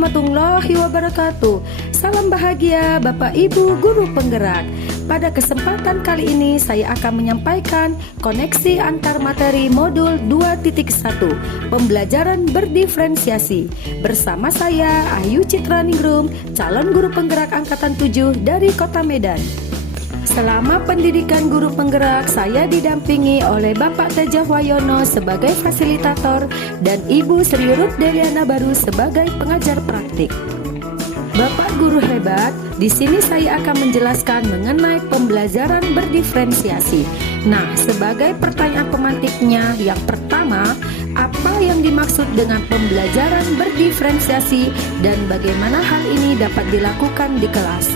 warahmatullahi wabarakatuh. Salam bahagia Bapak Ibu Guru Penggerak. Pada kesempatan kali ini saya akan menyampaikan koneksi antar materi modul 2.1 pembelajaran berdiferensiasi. Bersama saya Ayu Citraningrum, calon guru penggerak angkatan 7 dari Kota Medan. Selama pendidikan guru penggerak, saya didampingi oleh Bapak Teja Wayono sebagai fasilitator dan Ibu Sri Ruth Deliana Baru sebagai pengajar praktik. Bapak guru hebat, di sini saya akan menjelaskan mengenai pembelajaran berdiferensiasi. Nah, sebagai pertanyaan pemantiknya, yang pertama, apa yang dimaksud dengan pembelajaran berdiferensiasi dan bagaimana hal ini dapat dilakukan di kelas?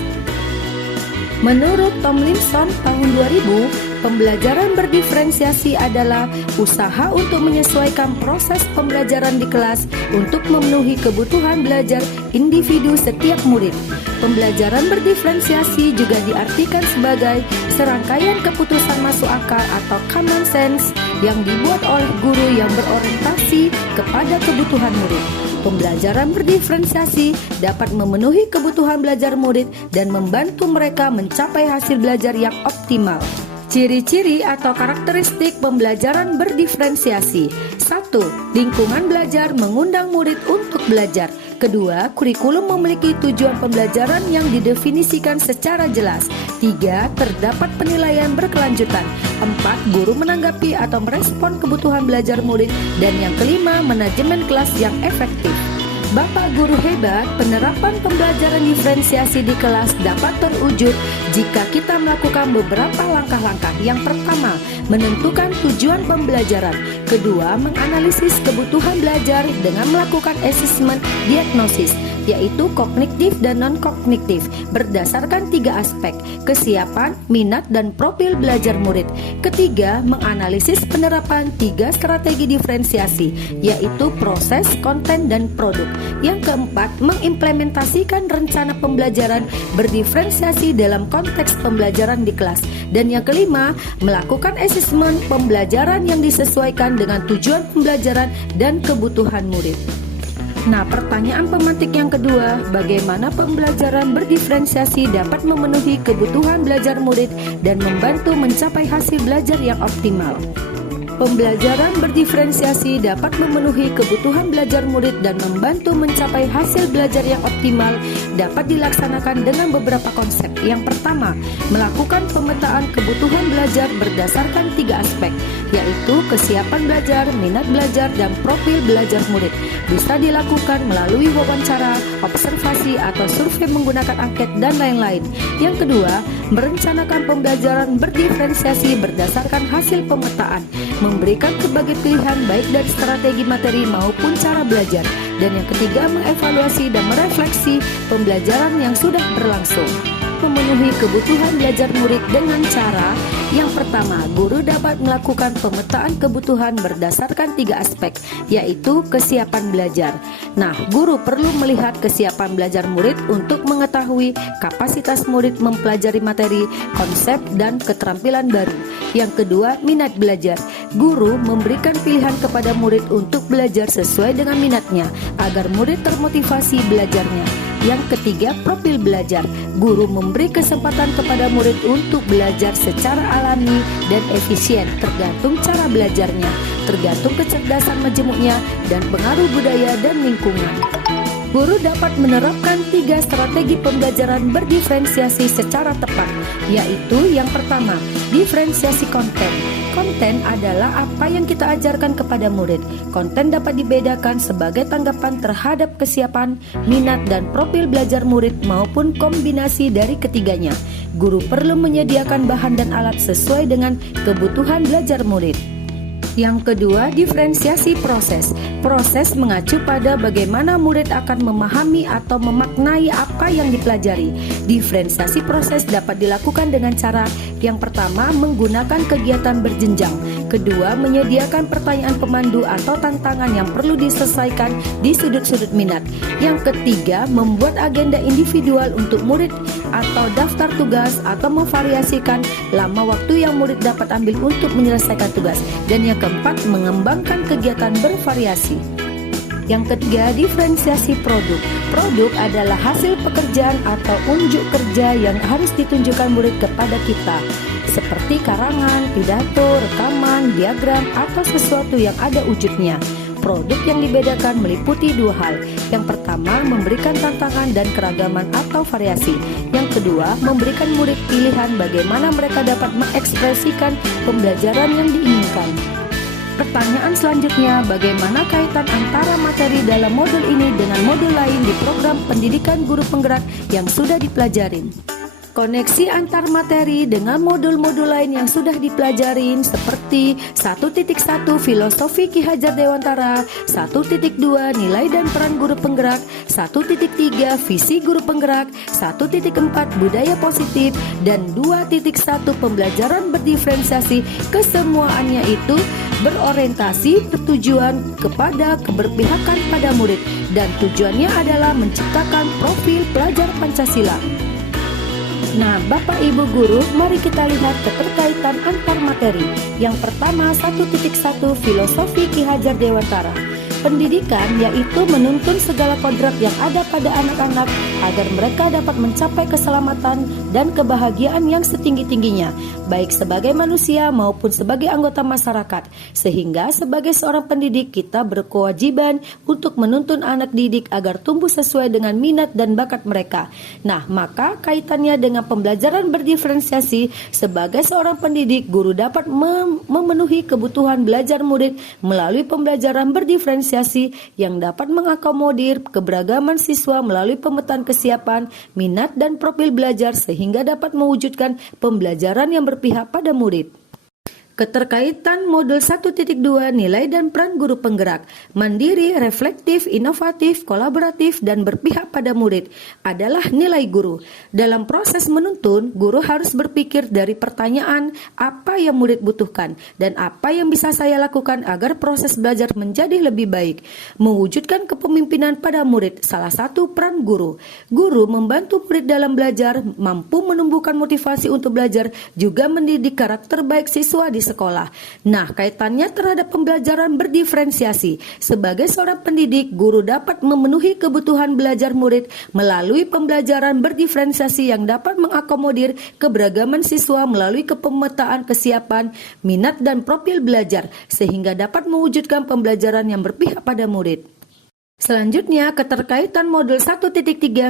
Menurut Tomlinson tahun 2000, pembelajaran berdiferensiasi adalah usaha untuk menyesuaikan proses pembelajaran di kelas untuk memenuhi kebutuhan belajar individu setiap murid. Pembelajaran berdiferensiasi juga diartikan sebagai serangkaian keputusan masuk akal atau common sense yang dibuat oleh guru yang berorientasi kepada kebutuhan murid. Pembelajaran berdiferensiasi dapat memenuhi kebutuhan belajar murid dan membantu mereka mencapai hasil belajar yang optimal. Ciri-ciri atau karakteristik pembelajaran berdiferensiasi. 1. Lingkungan belajar mengundang murid untuk belajar. Kedua, kurikulum memiliki tujuan pembelajaran yang didefinisikan secara jelas. 3. Terdapat penilaian berkelanjutan. 4. Guru menanggapi atau merespon kebutuhan belajar murid. Dan yang kelima, manajemen kelas yang efektif. Bapak guru hebat, penerapan pembelajaran diferensiasi di kelas dapat terwujud jika kita melakukan beberapa langkah-langkah. Yang pertama, menentukan tujuan pembelajaran. Kedua, menganalisis kebutuhan belajar dengan melakukan asesmen diagnosis, yaitu kognitif dan non-kognitif, berdasarkan 3 aspek: kesiapan, minat, dan profil belajar murid. Ketiga, menganalisis penerapan 3 strategi diferensiasi, yaitu proses, konten, dan produk. Yang keempat, mengimplementasikan rencana pembelajaran berdiferensiasi dalam konteks pembelajaran di kelas. Dan yang kelima, melakukan asesmen pembelajaran yang disesuaikan dengan tujuan pembelajaran dan kebutuhan murid. Nah, pertanyaan pemantik yang kedua, bagaimana pembelajaran berdiferensiasi dapat memenuhi kebutuhan belajar murid dan membantu mencapai hasil belajar yang optimal? Pembelajaran berdiferensiasi dapat memenuhi kebutuhan belajar murid dan membantu mencapai hasil belajar yang optimal dapat dilaksanakan dengan beberapa konsep. Yang pertama, melakukan pemetaan kebutuhan belajar berdasarkan 3 aspek, yaitu kesiapan belajar, minat belajar, dan profil belajar murid. Bisa dilakukan melalui wawancara, observasi, atau survei menggunakan angket, dan lain-lain. Yang kedua, merencanakan pembelajaran berdiferensiasi berdasarkan hasil pemetaan, memberikan berbagai pilihan baik dari strategi materi maupun cara belajar. Dan yang ketiga, mengevaluasi dan merefleksi pembelajaran yang sudah berlangsung. Memenuhi kebutuhan belajar murid dengan cara yang pertama, guru dapat melakukan pemetaan kebutuhan berdasarkan 3 aspek, yaitu kesiapan belajar. Nah, guru perlu melihat kesiapan belajar murid untuk mengetahui kapasitas murid mempelajari materi, konsep, dan keterampilan baru. Yang kedua, minat belajar. Guru memberikan pilihan kepada murid untuk belajar sesuai dengan minatnya agar murid termotivasi belajarnya. Yang ketiga, profil belajar. Guru memberi kesempatan kepada murid untuk belajar secara alami dan efisien, tergantung cara belajarnya, tergantung kecerdasan majemuknya, dan pengaruh budaya dan lingkungan. Guru dapat menerapkan 3 strategi pembelajaran berdiferensiasi secara tepat, yaitu yang pertama, diferensiasi konten. Konten adalah apa yang kita ajarkan kepada murid. Konten dapat dibedakan sebagai tanggapan terhadap kesiapan, minat, dan profil belajar murid maupun kombinasi dari ketiganya. Guru perlu menyediakan bahan dan alat sesuai dengan kebutuhan belajar murid. Yang kedua, diferensiasi proses. Proses mengacu pada bagaimana murid akan memahami atau memaknai apa yang dipelajari. Diferensiasi proses dapat dilakukan dengan cara yang pertama, menggunakan kegiatan berjenjang. Kedua, menyediakan pertanyaan pemandu atau tantangan yang perlu diselesaikan di sudut-sudut minat. Yang ketiga, membuat agenda individual untuk murid atau daftar tugas atau memvariasikan lama waktu yang murid dapat ambil untuk menyelesaikan tugas. Dan yang keempat, mengembangkan kegiatan bervariasi. Yang ketiga, diferensiasi produk. Produk adalah hasil pekerjaan atau unjuk kerja yang harus ditunjukkan murid kepada kita, seperti karangan, pidato, rekaman, diagram, atau sesuatu yang ada wujudnya. Produk yang dibedakan meliputi dua hal. Yang pertama, memberikan tantangan dan keragaman atau variasi. Yang kedua, memberikan murid pilihan bagaimana mereka dapat mengekspresikan pembelajaran yang diinginkan. Pertanyaan selanjutnya, bagaimana kaitan antara materi dalam modul ini dengan modul lain di program pendidikan guru penggerak yang sudah dipelajarin? Koneksi antar materi dengan modul-modul lain yang sudah dipelajarin seperti 1.1 Filosofi Ki Hajar Dewantara, 1.2 Nilai dan Peran Guru Penggerak, 1.3 Visi Guru Penggerak, 1.4 Budaya Positif, dan 2.1 Pembelajaran Berdiferensiasi. Kesemuaannya itu berorientasi bertujuan kepada keberpihakan pada murid dan tujuannya adalah menciptakan profil pelajar Pancasila. Nah, Bapak Ibu Guru, mari kita lihat keterkaitan antar materi. Yang pertama, 1.1 Filosofi Ki Hajar Dewantara. Pendidikan yaitu menuntun segala kodrat yang ada pada anak-anak agar mereka dapat mencapai keselamatan dan kebahagiaan yang setinggi-tingginya, baik sebagai manusia maupun sebagai anggota masyarakat. Sehingga sebagai seorang pendidik kita berkewajiban untuk menuntun anak didik agar tumbuh sesuai dengan minat dan bakat mereka. Nah, maka kaitannya dengan pembelajaran berdiferensiasi, sebagai seorang pendidik, guru dapat memenuhi kebutuhan belajar murid melalui pembelajaran berdiferensiasi yang dapat mengakomodir keberagaman siswa melalui pemetaan kesiapan, minat, dan profil belajar sehingga dapat mewujudkan pembelajaran yang berpihak pada murid. Keterkaitan modul 1.2 Nilai dan Peran Guru Penggerak. Mandiri, reflektif, inovatif, kolaboratif, dan berpihak pada murid adalah nilai guru. Dalam proses menuntun, guru harus berpikir dari pertanyaan apa yang murid butuhkan dan apa yang bisa saya lakukan agar proses belajar menjadi lebih baik. Mewujudkan kepemimpinan pada murid, salah satu peran guru. Guru membantu murid dalam belajar, mampu menumbuhkan motivasi untuk belajar, juga mendidik karakter baik siswa di sekolah. Nah, kaitannya terhadap pembelajaran berdiferensiasi. Sebagai seorang pendidik, guru dapat memenuhi kebutuhan belajar murid melalui pembelajaran berdiferensiasi yang dapat mengakomodir keberagaman siswa melalui kepemetaan kesiapan, minat, dan profil belajar, sehingga dapat mewujudkan pembelajaran yang berpihak pada murid. Selanjutnya, keterkaitan modul 1.3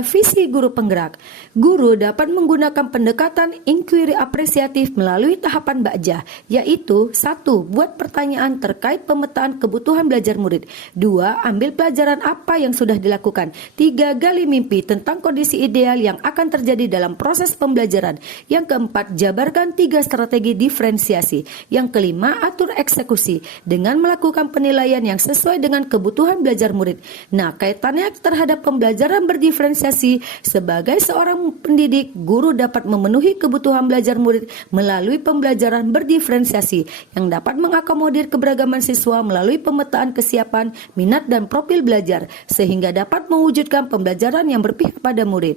Visi Guru Penggerak. Guru dapat menggunakan pendekatan inquiry apresiatif melalui tahapan bakja, yaitu 1. Buat pertanyaan terkait pemetaan kebutuhan belajar murid. 2. Ambil pelajaran apa yang sudah dilakukan. 3. Gali mimpi tentang kondisi ideal yang akan terjadi dalam proses pembelajaran. Yang keempat, jabarkan 3 strategi diferensiasi. Yang kelima, atur eksekusi dengan melakukan penilaian yang sesuai dengan kebutuhan belajar murid. Nah, kaitannya terhadap pembelajaran berdiferensiasi, sebagai seorang pendidik, guru dapat memenuhi kebutuhan belajar murid melalui pembelajaran berdiferensiasi yang dapat mengakomodir keberagaman siswa melalui pemetaan kesiapan, minat, dan profil belajar, sehingga dapat mewujudkan pembelajaran yang berpihak pada murid.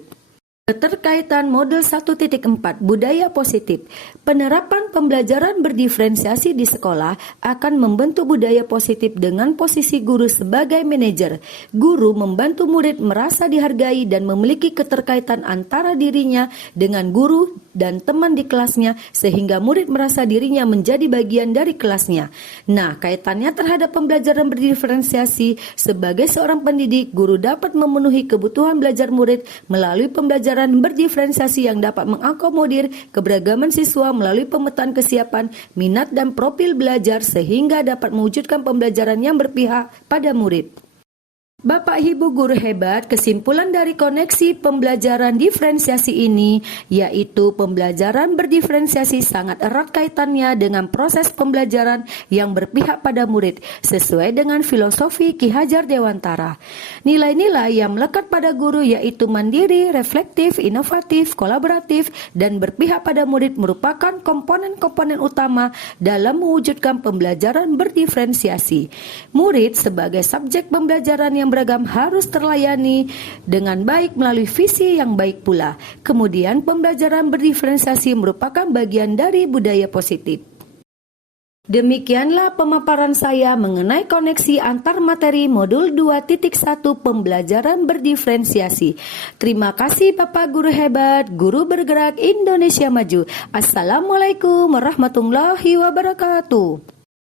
Keterkaitan modul 1.4 Budaya Positif. Penerapan pembelajaran berdiferensiasi di sekolah akan membentuk budaya positif dengan posisi guru sebagai manajer. Guru membantu murid merasa dihargai dan memiliki keterkaitan antara dirinya dengan guru dan teman di kelasnya, sehingga murid merasa dirinya menjadi bagian dari kelasnya. Nah, kaitannya terhadap pembelajaran berdiferensiasi, sebagai seorang pendidik, guru dapat memenuhi kebutuhan belajar murid melalui pembelajaran berdiferensiasi yang dapat mengakomodir keberagaman siswa melalui pemetaan kesiapan, minat, dan profil belajar sehingga dapat mewujudkan pembelajaran yang berpihak pada murid. Bapak Ibu guru hebat, kesimpulan dari koneksi pembelajaran diferensiasi ini yaitu pembelajaran berdiferensiasi sangat erat kaitannya dengan proses pembelajaran yang berpihak pada murid sesuai dengan filosofi Ki Hajar Dewantara. Nilai-nilai yang melekat pada guru yaitu mandiri, reflektif, inovatif, kolaboratif, dan berpihak pada murid merupakan komponen-komponen utama dalam mewujudkan pembelajaran berdiferensiasi. Murid sebagai subjek pembelajaran yang beragam harus terlayani dengan baik melalui visi yang baik pula. Kemudian pembelajaran berdiferensiasi merupakan bagian dari budaya positif. Demikianlah pemaparan saya mengenai koneksi antar materi modul 2.1 pembelajaran berdiferensiasi. Terima kasih Bapak Guru Hebat, Guru Bergerak Indonesia Maju. Assalamualaikum warahmatullahi wabarakatuh.